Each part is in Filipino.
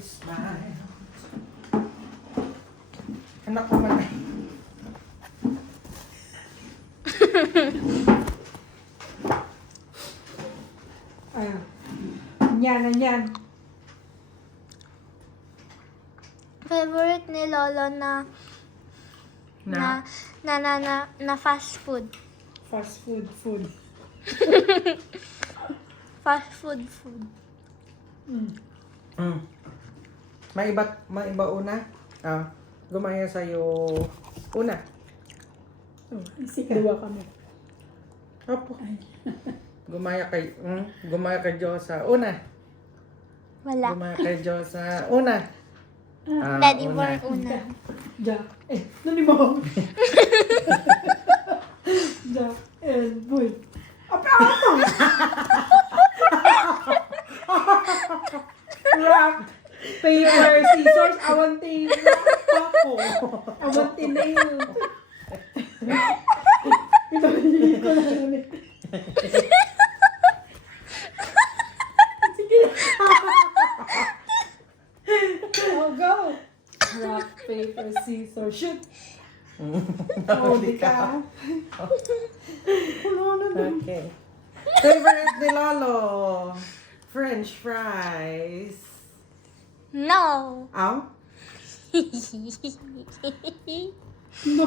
smile. Anak ko man eh. Ayan. Yan. Favorite ni Lolo na fast food. Fast food. Fast food. May iba una? Gumaya sa'yo una. Dua kami. Opo. Gumaya kay Diyos sa una. Wala. Gumaya kay Diyos sa una. Daddy una. born una. Jack. Nani mo? Jack and boy. Apa? Rock, paper, scissors, awanti. Ako. Awanti nail. Pinamili ko na yun eh. Sige. Oh, go. Rock, paper, scissors, shoot. Oh, di ka. Okay. Favorite ni Lolo? French fries. No. Aw? No.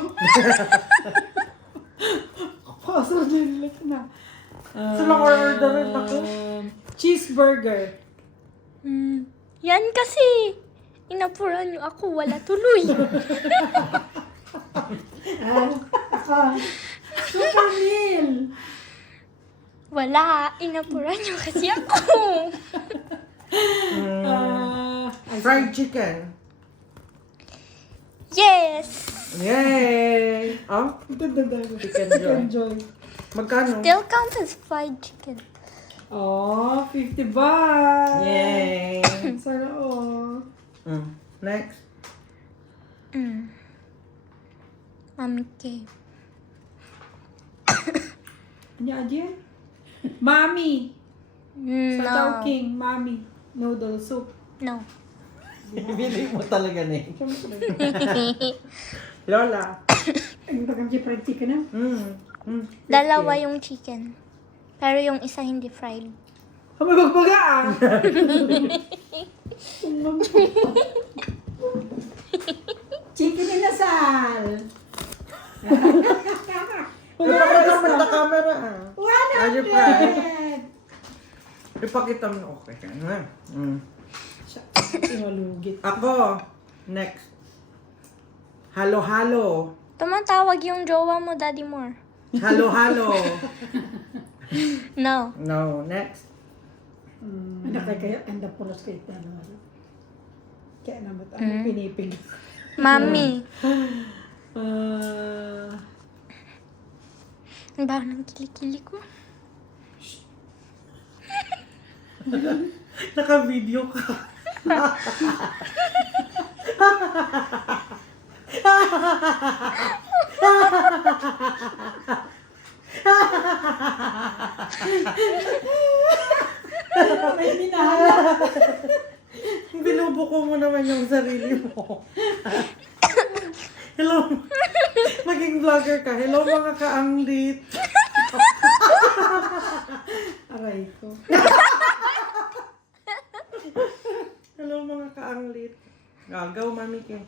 Pasok nilit na. Sila orderin ako. Cheeseburger. Yan kasi. Inapuran niyo ako. Wala tuloy. Super meal. Wala. Inapuran niyo kasi ako. Fried chicken. Yes. Yay! Chicken Joy. Magkano? Still counts as fried chicken. Oh, 50 baht. Yay! Sana all. Next. Mami K. Ano aja? Mami. Sa No. Chowking, Mami. Noodle soup. No. Bibili mo talaga na eh. Lola. Ang takang fried chicken na. Dalawa yung chicken. Pero yung isa hindi fried. May magbaga ah. Chicken inasal. Ipakita mo sa camera ah. 100. Ipakita mo. Okay ka na. Malugit. Ako. Next. Halo-halo. Tumatawag yung jowa mo, Daddy Moore. Halo-halo. No. No. Next. Anak kaya anda puros kay tanong. Kaya naman ano pinipig. Mami. Ang baho ng kilikili ko. Naka-video ka. May minahala. Binubuko mo naman yung sarili mo. Hello. Maging vlogger ka. Hello mga kaanglit. Aray ko. Hello mga kaanglit. Gagaw, mami ke.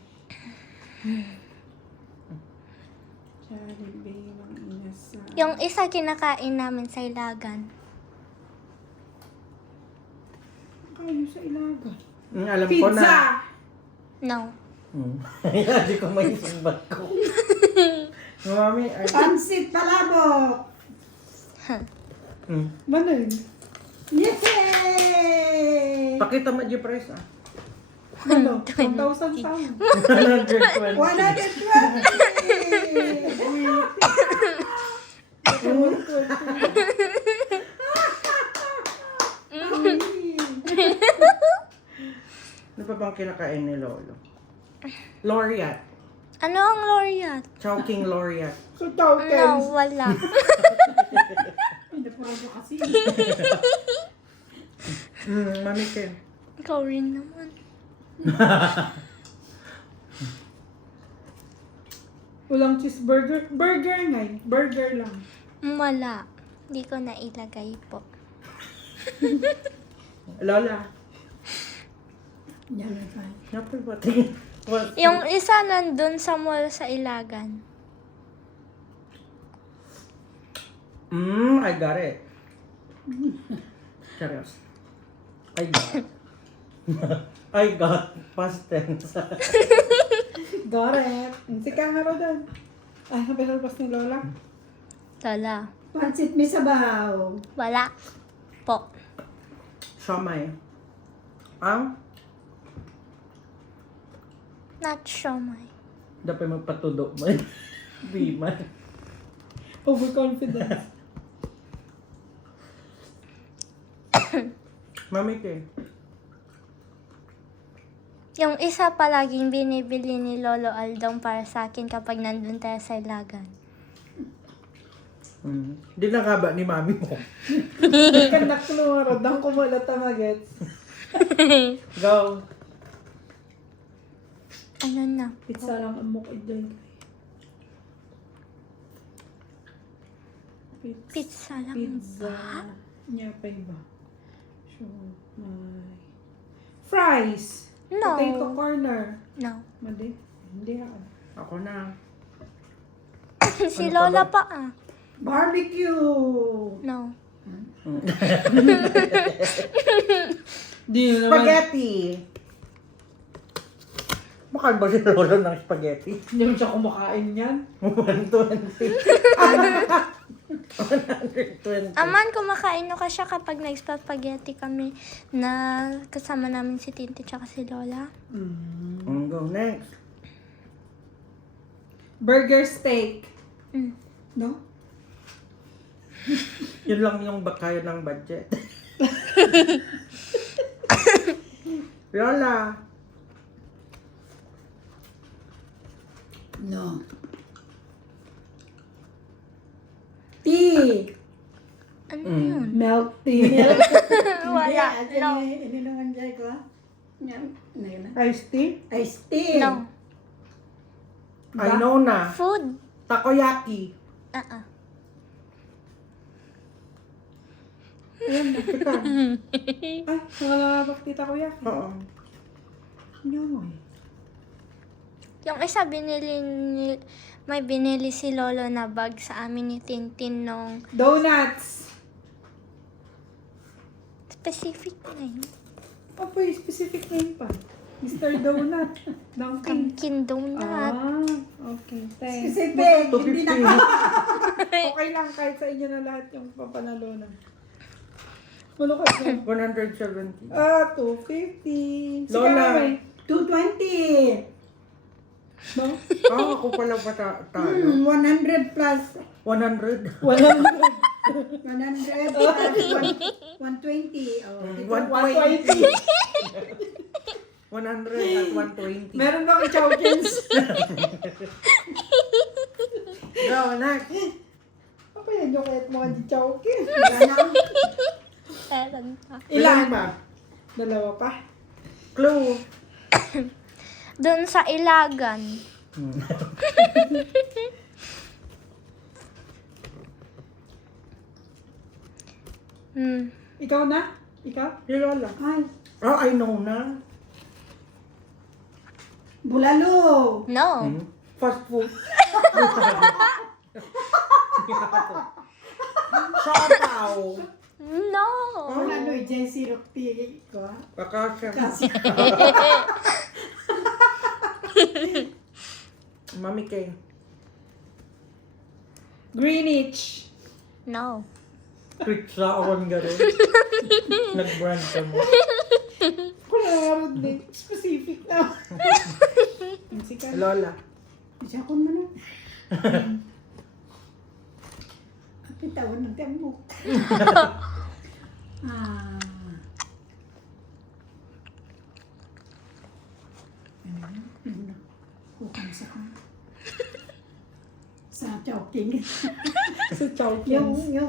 Jollibee, mang inasal. Yung isa kinakain namin sa ilagan. Kayo sa ilaga. Alam ko na. Pizza! No. Hindi ko may isang ko. Mami, ay... Pansit palabok! Manon? Yay! Pakita mo yung price ah. Ano? 1,000 pounds. 120. 120. Ano pa bang kinakain ni Lolo? Laureate. Ano ang laureate? Chowking Laureate. So, No, tokens. wala. Hindi po rin kasi. Mami ke. Ikaw rin naman. Walang cheeseburger. Burger nga. Burger lang. Wala. Hindi ko na ilagay po. Lola. Yan na tayo. Napay ba? Tingin. What? Yung isa nandun sa mall sa Ilagan. I got it. Serious. I got. I got past tense. Got it. Si camera doon. Ay, napinalpas ni Lola. Lola. Pansit may sabaw. Wala. Po. Siomay. Ang? Not siomay. Dapat magpatudo mo. Di man. Overconfidence. Mami ke. Yung isa palaging binibili ni Lolo Aldong para sa akin kapag nandun tayo sa Ilagan. Di na nga ba ni mami mo? Kan nakluro. Dang kumula tamagets. Go. Ano na? Pizza lang ang mukha dyan. Pizza lang Pizza. ba? Nya pa iba. Sure. Fries. No. Potato corner. No. Madi. Hindi ako. Ako na. Si Ano pa Lola ba? pa ah. Barbecue. No. Di na naman. Spaghetti. Makan ba si Lola ng spaghetti? Hindi mo siya kumakain yan. 120. 120. Aman, kumakain no ka siya kapag nag-spaghetti kami na kasama namin si Tinti tsaka si Lola. Go next. Burger steak. Mm. No? Yun lang yung kaya ng budget. Lola. No. Tea. Ano yun? Milk tea. Wala. No. Ini naman dyan ko. Yan. Iced tea? Iced tea. No. I know na. Food. Takoyaki. Ayan na. Ika. Ay, nangalabak tita ko yan. Oo. Nyoy. Yung isa may binili si Lolo na bag sa amin ni Tintin nung Donuts. specific name. Apoy, specific name pa. Mr. Donut. Dunkin. Pumpkin donut. Ah, okay. Thanks. Specific. Hindi na 250. okay lang kahit sa inyo na lahat yung papanalunan. Wala ka siya. 170. 250. Si Lola. Karen, 220. No? Ako pala ba tayo? 100 plus. 100. 100 plus 120. Oh, 120. 100 at 120. Meron ba akong chowkins? Go, next. Apa yan yung kahit mga di chowkins? Wala na. Meron pa. Ilan Ilan? ba? Dalawa pa. Clue. Doon sa Ilagan. Ikaw na? Ikaw? Si Lola. Ay. Oh, I know na. Bulalo. No. Fast food. Siopaw. No. Bulalo, dyan syrup tea ko. Kakasya. Kasi. Mami Kay. Greenwich. No. Pizza on gano'n. Nag-brand ka mo. Kularo din. Specific na. Sige. Lola. Siya ko na. At pitawan ng tembo. Kukan sa ka. Sa Chowking. Sa Chowkins. Yung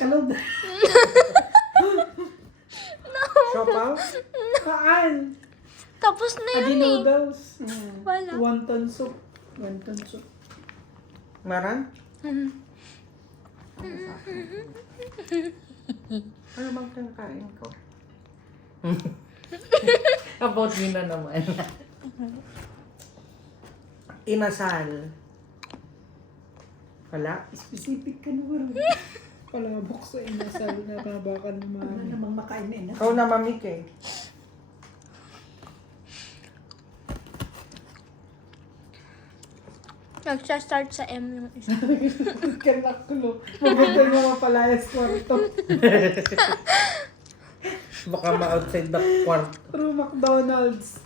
kalog. Siopaw? Saan? Tapos na Adi yun eh. noodles. Wala. Wonton soup. Wonton soup. Meron? Mhm. Ano bang kinakain ko? About me na naman. Inasal. Wala? Specific ka naman. Palabok sa inasal na kabakan ng mami. Ano namang makain na Ikaw na, Mami Kay. Nagsa-start sa M yung isa. Kanakulo. Mabutin mo mapalayas kwarto. Baka ma-outside the kwarto. Through McDonald's.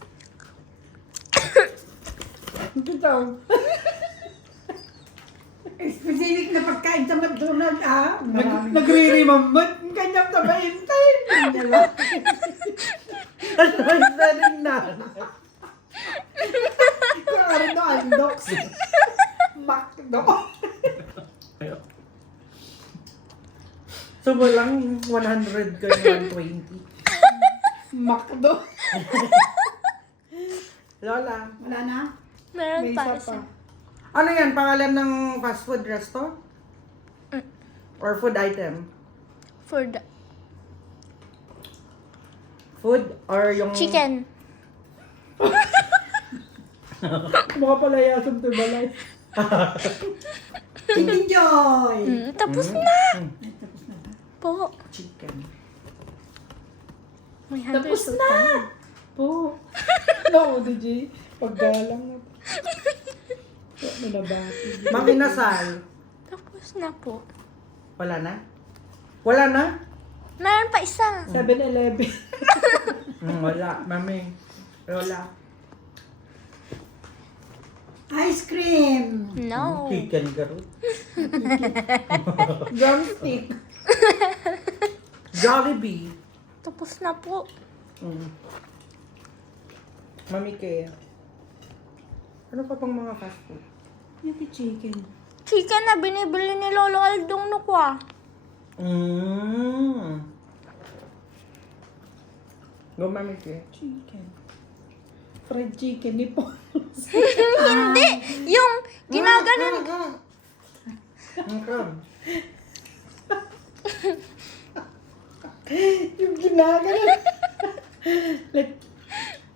Bitaw. Specific na pagkain sa McDonald's, ah. Nagre-remember. Ang kanyang tabaintay. Ano na rin na? Kung ano na, Andox. Macdo. So, walang 100 ka 120. Macdo. Lola. Wala na? Meron May pa isa isa. pa. Ano yan? Pangalan ng fast food resto? Or food item? For the Food or yung... chicken. Mukha pala yasong tubalay. Chicken Joy! Tapos na Ay, tapos na ba? po. Chicken. May Tapos hundred na! pa. Po. No, DJ. Paggalang na. Ano na bati? Manginasal. Tapos na po. Wala na? Wala na? Meron pa isa. 7-Eleven. Wala. Mami. Lola. Ice cream! No. Chicken garot. Drumstick. Jollibee. Tapos na po. Mami Kay. Ano pa pang mga fast food? Yung chicken. Chicken na binibili ni Lolo Aldong Nukwa. Go, Mami Kay. Chicken. Fried chicken ni po. Hindi. Yung ginaganon. Yung ginagano.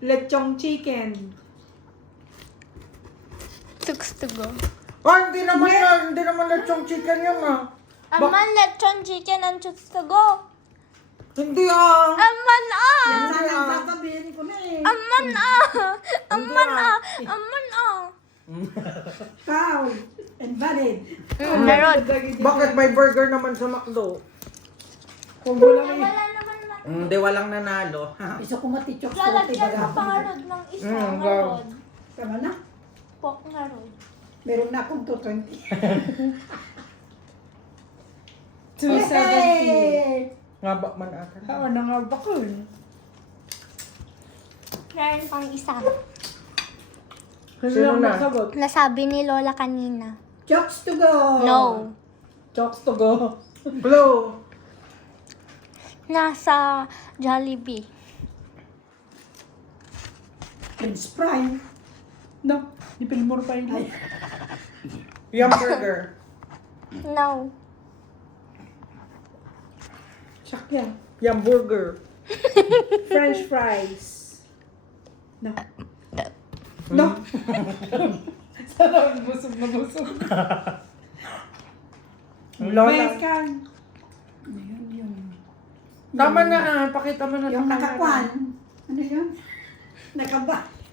Lechong chicken. Suks to go. Oh, hindi naman lechong chicken yun ah. Aman lechon chicken and chooks to go. Hindi ah. Aman ah. Yan sana ang sasabihin ko na eh. Aman ah. Aman ah. Aman ah. Cow and valid. Meron. Bakit may burger naman sa McDo? Kung wala eh. Wala naman na. Hindi, walang nanalo. Isa ko matichok sa Lalagyan ko pa nga rod ng isa. Mm, Nga wow. rod. Tama na? Pok nga rod. Meron na akong 220. 270. Yay! Nga ba man ata? Oo na nga ba ko eh. Meron pang isa. Sino na? Sagot? Nasabi ni Lola kanina. Chokes to go! No. Chokes to go. Blue. Nasa Jollibee. French fry. No, di Pilmore pa yun. Ay, Yum burger. No. sakya. Yum burger. French fries. No. No. Sarap, busog na busog. Lola. Mexican. Ano yun yung... Tama na ah. Pakita mo na Yung sa camera. nakakwan. Ano yun?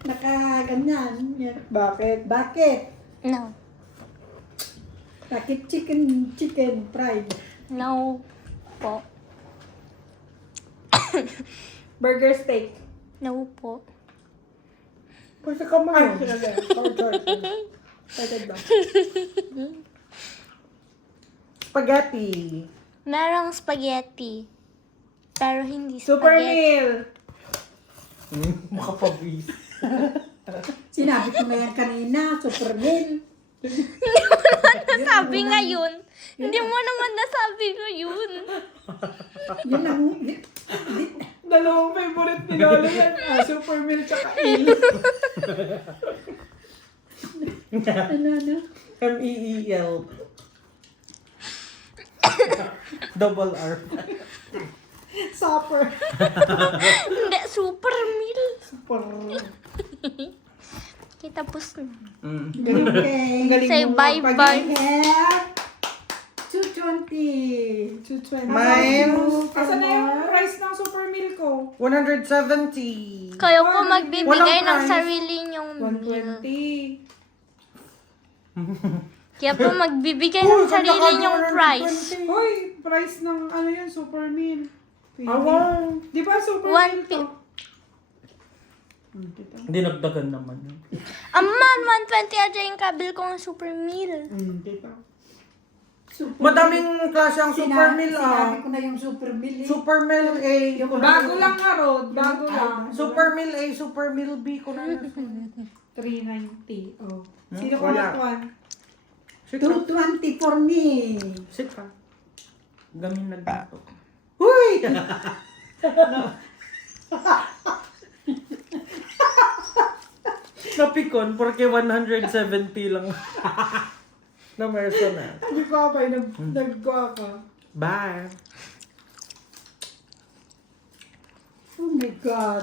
Nakaganyan. Yan. Bakit? Bakit? No. Bakit chicken fried? No po. Burger steak. No po. Pwede ka mo. Ay, sinabi. Sorry. Excited ba? Spaghetti. Merong spaghetti. Pero hindi Super spaghetti. meal. Makapabis. Sinabi ko na yan kanina. Super meal. Nasabi ngayon. Hindi mo naman nasabi ngayon. Yun ang... Dalawang favorite ni Lolo yan. Super Milk tsaka Il. Ano? MEEL. Double R. Supper. Hindi, super meal. Super. Kita tapos na. Okay. Ang galing Say mo bye-bye. magpag- have 220. 220. Mine. Asa na yung price ng super milk ko? 170. Kayo po magbibigay Walang ng price. sarili niyong meal. 120. Kaya po magbibigay Uy, ng ganda sarili ka, niyong 120. price. Hoy, price ng ano yan, super meal. Awang. Di ba super One meal to? pi- Dinagdagan naman yun. Aman, 120 aja yung kabil ko ng super meal. Kita. Super Madaming klase ang super meal Sinabi ko na yung super meal eh. Super meal A. Bago lang nga, Rod. Bago lang. Super meal A, super meal B ko na yun. 390. Oh. Hmm, Sino ko wala. natuan? Sika. 220 for me. Sika. Gamin na dito. Huy! Napikon, porque 170 lang. Na merso na. Hindi ko pa, nag-go ako. Bye! Oh my God.